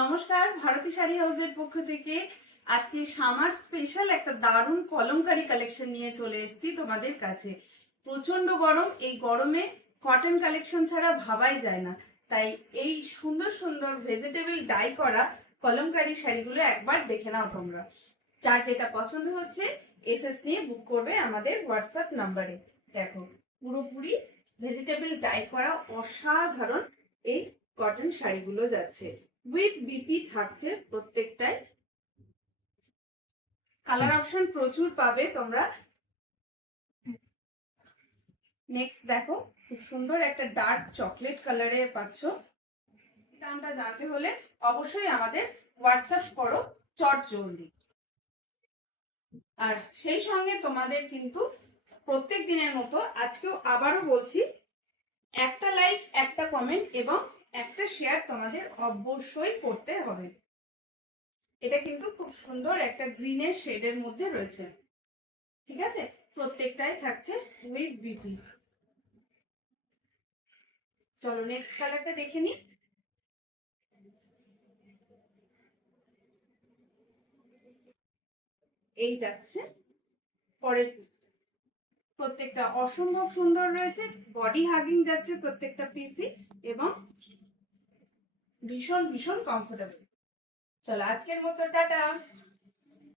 নমস্কার, ভারতী শাড়ি হাউসের পক্ষ থেকে আজকে সামার স্পেশাল একটা দারুণ কলমকারী কালেকশন নিয়ে চলে এসেছি তোমাদের কাছে। প্রচন্ড গরম, এই গরমে কটন কালেকশন ছাড়া ভাবাই যায় না। তাই এই সুন্দর সুন্দর ভেজিটেবল ডাই করা কলমকারী শাড়িগুলো একবার দেখে নাও তোমরা। যার যেটা পছন্দ হচ্ছে এসএস নিয়ে বুক করবে আমাদের হোয়াটসঅ্যাপ নাম্বারে। দেখো, পুরোপুরি ভেজিটেবল ডাই করা অসাধারণ এই কটন শাড়িগুলো যাচ্ছে। উইথ বিপি থাকছে প্রত্যেকটাই। কালার অপশন প্রচুর পাবে তোমরা। নেক্সট দেখো, খুব সুন্দর একটা ডার্ক চকলেট কালারে পাচ্ছ। দামটা জানতে হলে অবশ্যই আমাদের হোয়াটসঅ্যাপ করো চটজলদি। আর সেই সঙ্গে তোমাদের কিন্তু প্রত্যেক দিনের মতো আজকেও আবারও বলছি, একটা লাইক, একটা কমেন্ট এবং একটা শেয়ার তোমাদের অবশ্যই করতে হবে। এটা কিন্তু খুব সুন্দর একটা গ্রিনের শেডের মধ্যে রয়েছে, ঠিক আছে? প্রত্যেকটাই থাকছে উইথ বিপি। চলো নেক্সট কালারটা দেখে নি। এই যাচ্ছে পরের পিসটা। প্রত্যেকটা অসম্ভব সুন্দর রয়েছে, বডি হাগিং যাচ্ছে প্রত্যেকটা পিসই এবং ভীষণ ভীষণ কমফোর্টেবল। চলো আজকের মতো টাটা।